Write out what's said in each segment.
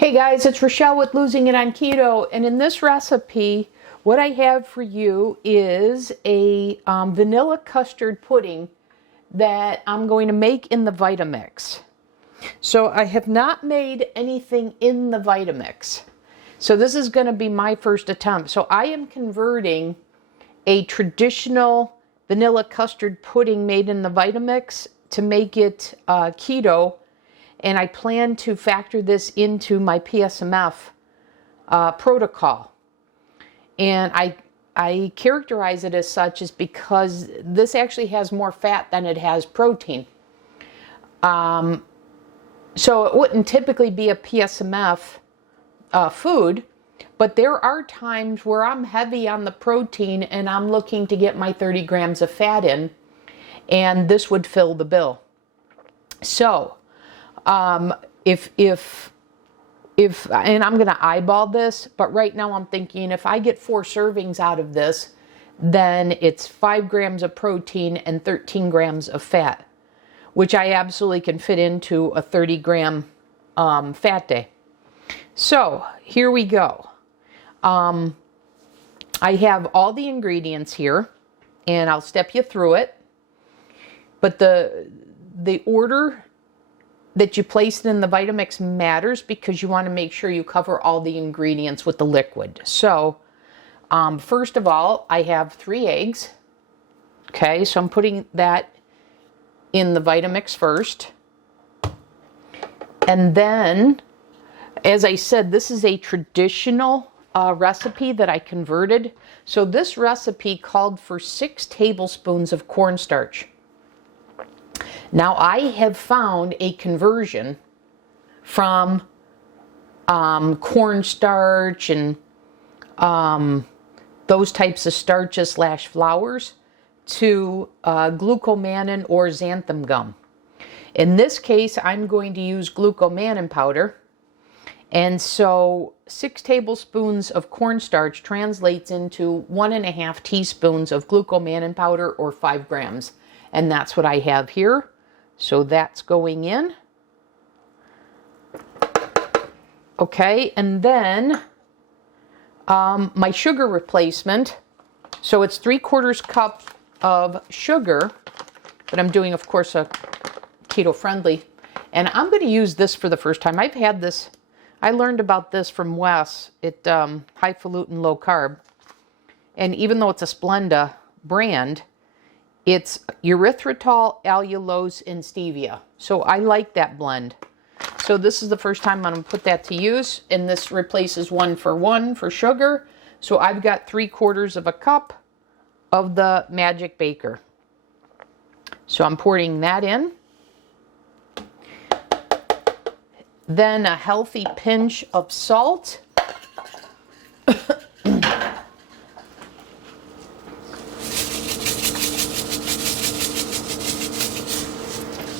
Hey guys, it's Rochelle with Losing It on Keto, and in this recipe, what I have for you is a vanilla custard pudding that I'm going to make in the Vitamix. So I have not made anything in the Vitamix. So this is going to be my first attempt. So I am converting a traditional vanilla custard pudding made in the Vitamix to make it keto. And I plan to factor this into my PSMF protocol. And I characterize it as such is because this actually has more fat than it has protein. So it wouldn't typically be a PSMF food, but there are times where I'm heavy on the protein and I'm looking to get my 30 grams of fat in, and this would fill the bill. So if and I'm going to eyeball this, but right now I'm thinking if I get 4 servings out of this, then it's 5 grams of protein and 13 grams of fat, which I absolutely can fit into a 30 gram fat day. So here we go. I have all the ingredients here, and I'll step you through it. But the order that you place it in the Vitamix matters because you want to make sure you cover all the ingredients with the liquid. So first of all, I have 3 eggs. Okay, so I'm putting that in the Vitamix first. And then, as I said, this is a traditional recipe that I converted. So this recipe called for 6 tablespoons of cornstarch. Now I have found a conversion from cornstarch and those types of starches / flours to glucomannan or xanthan gum. In this case, I'm going to use glucomannan powder. And so 6 tablespoons of cornstarch translates into 1.5 teaspoons of glucomannan powder, or 5 grams. And that's what I have here. So that's going in. Okay, and then my sugar replacement. So it's 3/4 cup of sugar, but I'm doing, of course, a keto friendly. And I'm going to use this for the first time. I've had this, I learned about this from Wes at Highfalutin Low Carb. And even though it's a Splenda brand, it's erythritol, allulose, and stevia. So I like that blend. So this is the first time I'm going to put that to use. And this replaces 1 for 1 for sugar. So I've got 3/4 cup of the Magic Baker. So I'm pouring that in. Then a healthy pinch of salt.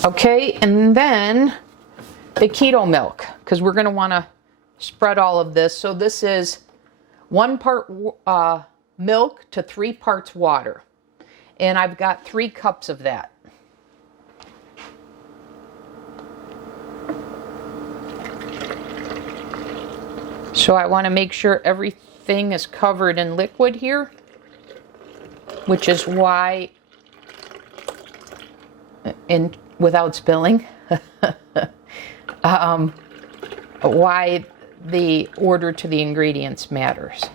Okay, and then the keto milk, because we're going to want to spread all of this. So this is 1 part milk to 3 parts water. And I've got 3 cups of that. So I want to make sure everything is covered in liquid here, which is why, without spilling, why the order to the ingredients matters.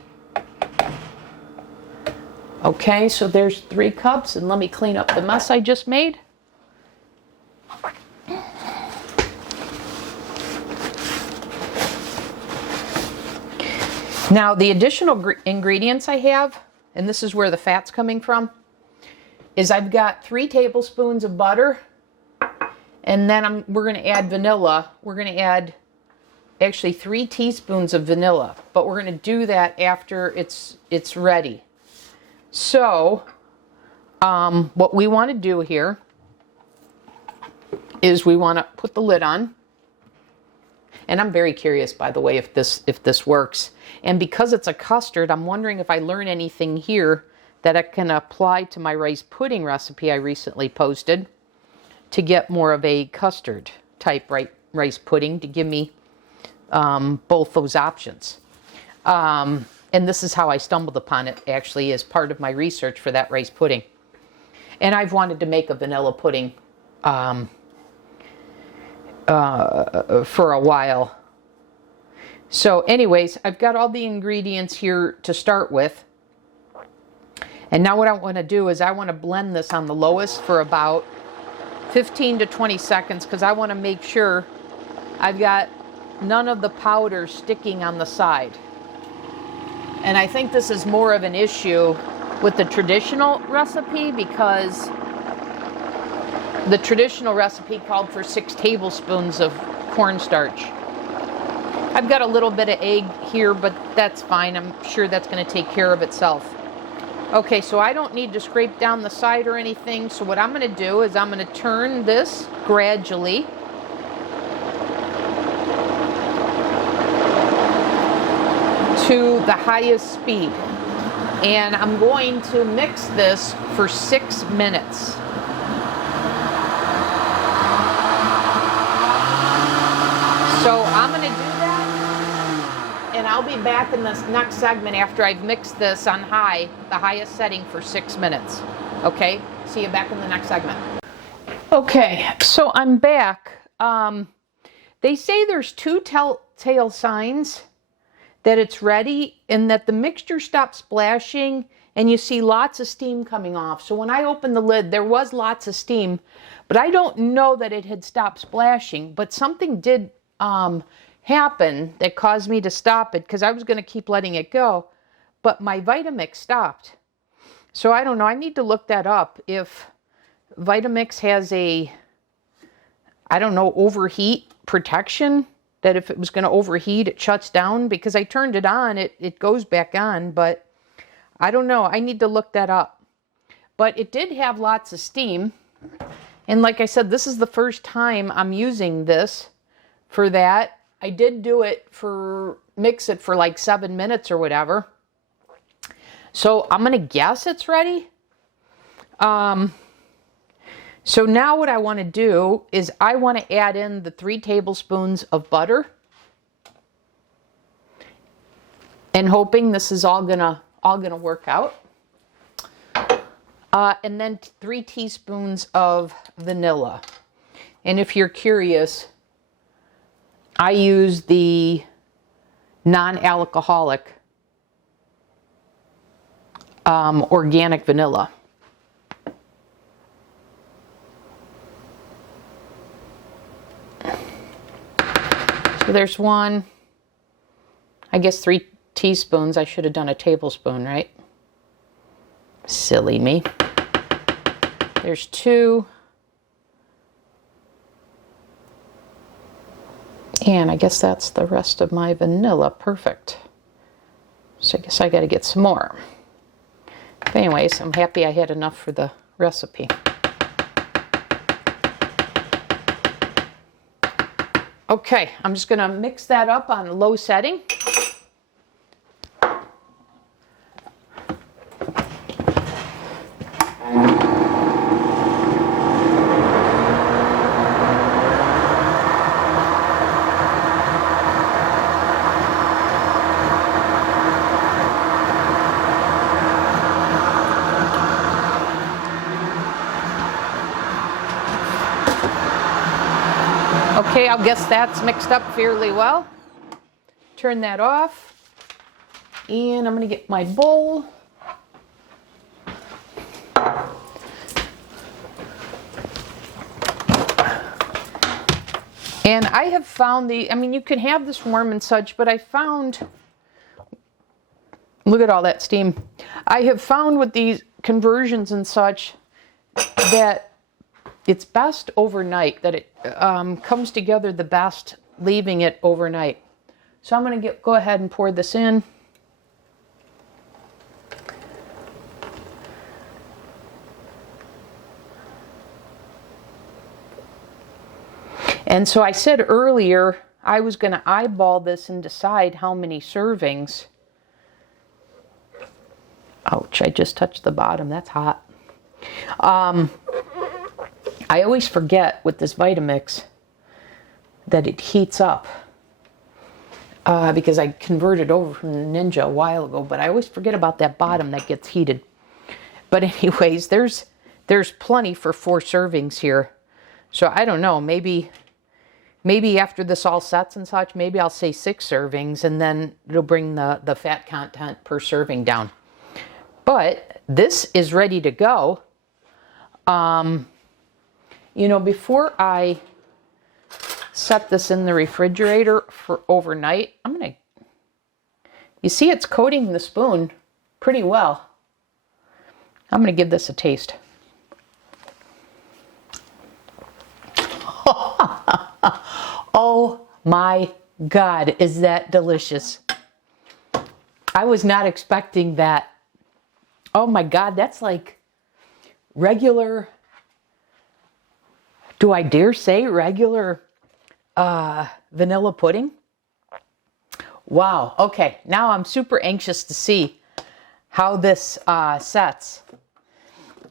Okay, so there's 3 cups, and let me clean up the mess I just made. Now the additional ingredients I have, and this is where the fat's coming from, is I've got 3 tablespoons of butter. And then we're going to add vanilla. We're going to add actually 3 teaspoons of vanilla, but we're going to do that after it's ready. So what we want to do here is we want to put the lid on. And I'm very curious, by the way, if this works. And because it's a custard, I'm wondering if I learn anything here that I can apply to my rice pudding recipe I recently posted, to get more of a custard type rice pudding to give me both those options. And this is how I stumbled upon it, actually, as part of my research for that rice pudding. And I've wanted to make a vanilla pudding for a while. So anyways, I've got all the ingredients here to start with. And now what I want to do is I want to blend this on the lowest for about 15 to 20 seconds because I want to make sure I've got none of the powder sticking on the side. And I think this is more of an issue with the traditional recipe because the traditional recipe called for 6 tablespoons of cornstarch. I've got a little bit of egg here, but that's fine. I'm sure that's going to take care of itself. Okay, so I don't need to scrape down the side or anything. So what I'm going to do is I'm going to turn this gradually. To the highest speed. And I'm going to mix this for 6 minutes. So I'm going to do that, and I'll be back in this next segment after I've mixed this on high, the highest setting, for 6 minutes. Okay, see you back in the next segment. Okay, so I'm back. They say there's 2 telltale signs that it's ready and that the mixture stops splashing and you see lots of steam coming off. So when I opened the lid, there was lots of steam, but I don't know that it had stopped splashing, but something did happen that caused me to stop it because I was going to keep letting it go, but my Vitamix stopped. So I don't know. I need to look that up if Vitamix has a, I don't know, overheat protection, that if it was going to overheat, it shuts down, because I turned it on, it goes back on, but I don't know. I need to look that up. But it did have lots of steam. And like I said, this is the first time I'm using this for that. I did do it mix it for like 7 minutes or whatever. So I'm going to guess it's ready. So now what I want to do is I want to add in the 3 tablespoons of butter. And hoping this is all gonna work out. And then 3 teaspoons of vanilla. And if you're curious, I use the non-alcoholic organic vanilla. So there's 1, I guess 3 teaspoons. I should have done a tablespoon, right? Silly me. There's 2. And I guess that's the rest of my vanilla. Perfect. So I guess I got to get some more. But anyways, I'm happy I had enough for the recipe. Okay, I'm just going to mix that up on low setting. Okay, I guess that's mixed up fairly well. Turn that off. And I'm going to get my bowl. And I have found you can have this warm and such, but I found, look at all that steam. I have found with these conversions and such that it's best overnight, that it comes together the best leaving it overnight. So I'm going to go ahead and pour this in. And so I said earlier I was going to eyeball this and decide how many servings. Ouch, I just touched the bottom. That's hot. I always forget with this Vitamix that it heats up. because I converted over from the Ninja a while ago, but I always forget about that bottom that gets heated. But anyways, there's plenty for 4 servings here. So I don't know, maybe after this all sets and such, maybe I'll say 6 servings, and then it'll bring the fat content per serving down. But this is ready to go. You know, before I set this in the refrigerator for overnight, you see it's coating the spoon pretty well. I'm going to give this a taste. Oh my God, is that delicious? I was not expecting that. Oh my God, that's like regular, do I dare say regular vanilla pudding? Wow, okay, now I'm super anxious to see how this sets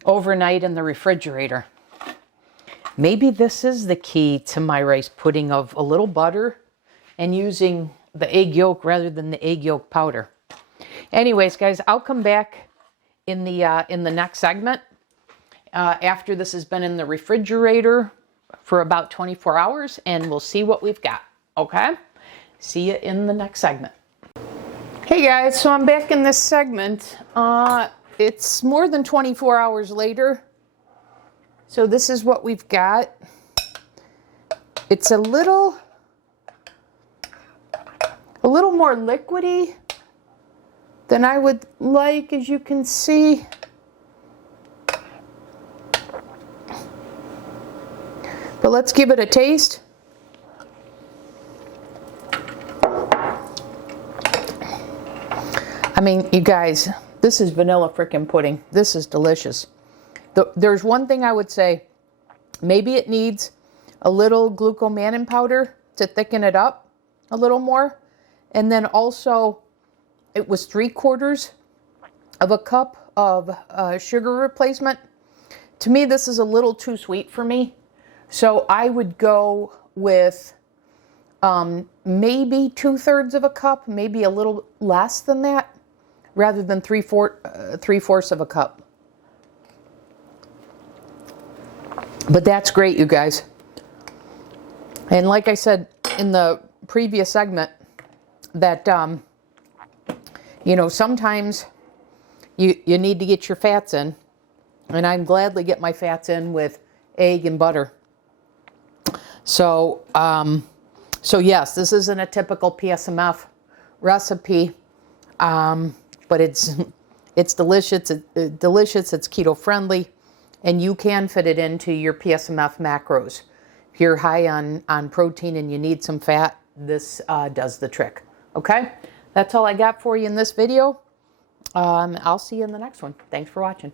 overnight in the refrigerator. Maybe this is the key to my rice pudding, of a little butter and using the egg yolk rather than the egg yolk powder. Anyways, guys, I'll come back in the next segment after this has been in the refrigerator for about 24 hours, and we'll see what we've got. Okay? See you in the next segment. Hey guys, so I'm back in this segment. It's more than 24 hours later. So this is what we've got. It's a little more liquidy than I would like, as you can see. But let's give it a taste. I mean, you guys, this is vanilla frickin' pudding. This is delicious. There's one thing I would say. Maybe it needs a little glucomannan powder to thicken it up a little more. And then also, it was 3/4 of a cup of sugar replacement. To me, this is a little too sweet for me. So I would go with maybe 2/3 of a cup, maybe a little less than that, rather than 3/4 of a cup. But that's great, you guys. And like I said in the previous segment, that, you know, sometimes you need to get your fats in. And I gladly get my fats in with egg and butter. So, so yes, this isn't a typical PSMF recipe, but it's delicious. It's delicious. It's keto friendly. And you can fit it into your PSMF macros. If you're high on protein and you need some fat, this does the trick. Okay? That's all I got for you in this video. I'll see you in the next one. Thanks for watching.